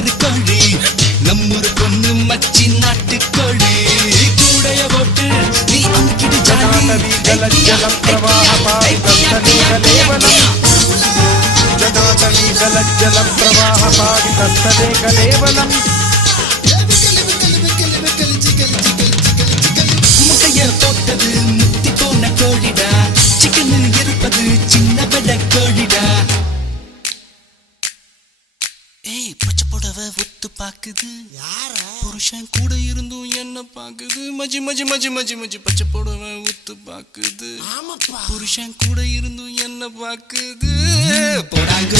colour கோழி நம்மூரு பொண்ணு மச்சி நாட்டு கோழி கூடைய போட்டு நீ அமுக்கிடு ஜாலி ஜலம் பிரவாஹ பாடிதஸ்ததே கலேவலம் முட்டைய போட்டது முத்தி போன கோழிடா சிக்கன் இருப்பது சின்ன வெட கோழிடா ஏய் பச்சை புடவை ஒத்து பாக்குது புருஷன் கூட இருந்தும் என்ன பாக்குது மஜி மஜி மஜி மஜி மஜி பச்சை புடவை ஒத்து பாக்குது புருஷன் கூட இருந்தும் என்ன பாக்குது போடாங்க